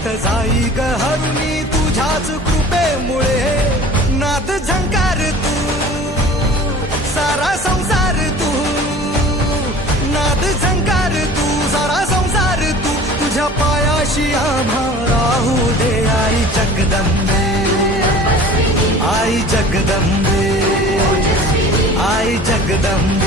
संकट जाई ग हरुनी तुझ्याच कृपेमुळे नाद झंकार तू सारा संसार तू नाद झंकार तू सारा संसार तू तुझ्या पायाशी आम्हा राहू दे आई जगदंबे आई जगदंबे आई जगदंबे